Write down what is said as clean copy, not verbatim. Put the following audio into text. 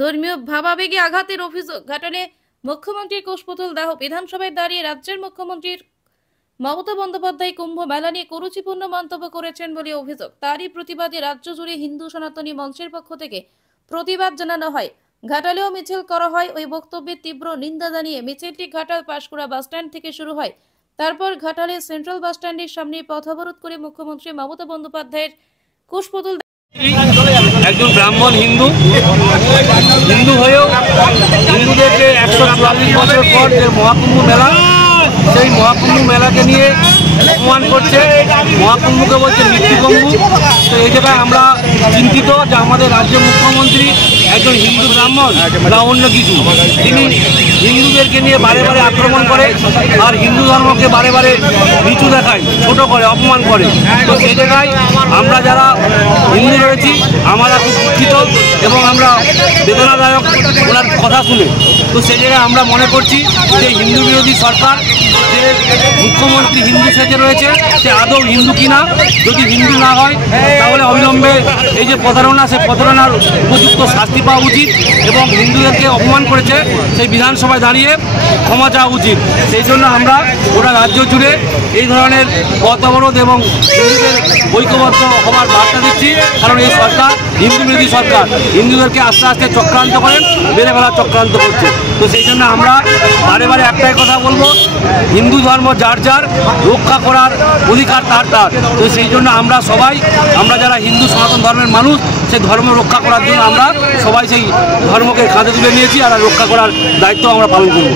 ধর্মীয় ভাবাবেগে আঘাতের অভিযোগ। ঘাটালে মুখ্যমন্ত্রীর কুশপুতুল দাহ। বিধানসভায় দাঁড়িয়ে রাজ্যের মুখ্যমন্ত্রীর মমতা বন্দ্যোপাধ্যায় কুম্ভ মেলা নিয়ে কুরুচিপূর্ণ মন্তব্য করেছেন বলে অভিযোগ। তারই প্রতিবাদে রাজ্য জুড়ে হিন্দু সনাতনী মঞ্চের পক্ষ থেকে প্রতিবাদ জানানো হয়। ঘাটালেও মিছিল করা হয়। ওই বক্তব্যের তীব্র নিন্দা জানিয়ে মিছিলটি ঘাটাল পাঁশকুড়া বাসস্ট্যান্ড থেকে শুরু হয়। তারপর ঘাটালের সেন্ট্রাল বাসস্ট্যান্ডের সামনে পথ অবরোধ করে মুখ্যমন্ত্রী মমতা বন্দ্যোপাধ্যায়ের কুশপুতুল। একজন ব্রাহ্মণ হিন্দু হয়েও হিন্দুদেরকে 144 বছর পর যে মহাকুম্ভ মেলা, সেই মহাকুম্ভ মেলাকে নিয়ে অপমান করছে, মহাকুম্ভকে বলছে মৃত্যুকুম্ভ। তো এই জায়গায় আমরা চিন্তিত যে আমাদের রাজ্যের মুখ্যমন্ত্রী একজন হিন্দু ব্রাহ্মণ বা অন্য কিছু, তিনি হিন্দুদেরকে নিয়ে বারে বারে আক্রমণ করে আর হিন্দু ধর্মকে বারে বারে নিচু দেখায়, ছোট করে, অপমান করে। তো সেই জায়গায় আমরা যারা হিন্দু রয়েছি আমরা খুব দুঃখিত এবং আমরা বেদনাদায়ক ওনার কথা শুনে। তো সেই জায়গায় আমরা মনে করছি যে হিন্দু বিরোধী সরকার, যে মুখ্যমন্ত্রী হিন্দু সেজে রয়েছে, সে আদৌ হিন্দু কিনা। যদি হিন্দু না হয় তাহলে অবিলম্বে এই যে প্রতারণা, সে প্রতারণার উপযুক্ত শাস্তি পাওয়া উচিত এবং হিন্দুদেরকে অপমান করেছে সেই বিধানসভায় দাঁড়িয়ে ক্ষমা চাওয়া উচিত। সেই জন্য আমরা গোটা রাজ্য জুড়ে এই ধরনের পথ অবরোধ এবং হিন্দুদের ঐক্যবদ্ধ হওয়ার বার্তা দিচ্ছি। কারণ এই সরকার হিন্দু বিরোধী সরকার, হিন্দুদেরকে আস্তে আস্তে চক্রান্ত করেন, বেড়ে ফেলার চক্রান্ত করছে। তো সেই জন্য আমরা বারে বারে একটাই কথা বলবো, হিন্দু ধর্ম যার যার, রক্ষা করার অধিকার তার তার। তো সেই জন্য আমরা সবাই, আমরা যারা হিন্দু সনাতন ধর্মের মানুষ, সেই ধর্ম রক্ষা করার জন্য আমরা সবাই সেই ধর্মকে কাঁধে তুলে নিয়েছি আর রক্ষা করার দায়িত্ব আমরা পালন করব।